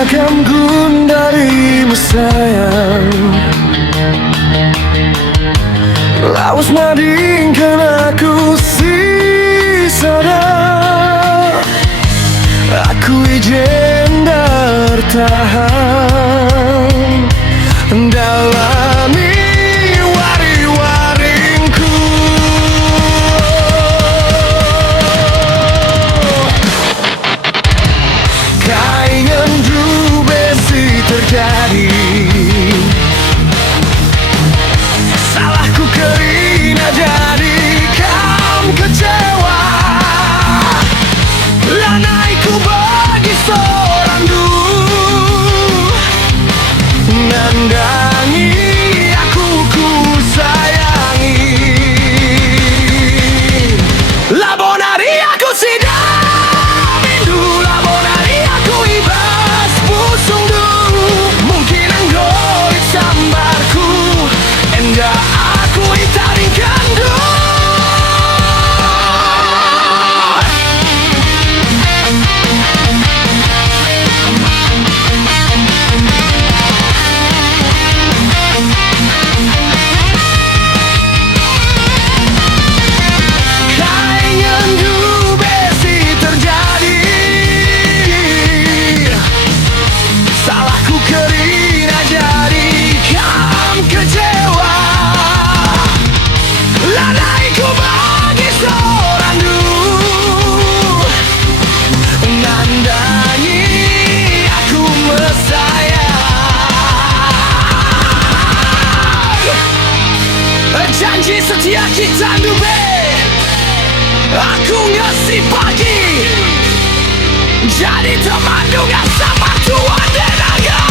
ragakamku darimu sayang, lawas nadingkan aku sisada. Aku izin bertahan dalami wari-waringku. Kaingan besi terjadi, salahku kerana jadi kamu kecewa. Lanaiku bagi seorang dulu, nandangi aku ku sayangi. Labonari aku sidang rindu, labonari aku ibas pusung dulu. Mungkin anggoi sambarku, enggak aku itaringkan dulu. Janji setia kita dube, aku ngasih pagi, jadi teman juga sama Tuhan dan agama.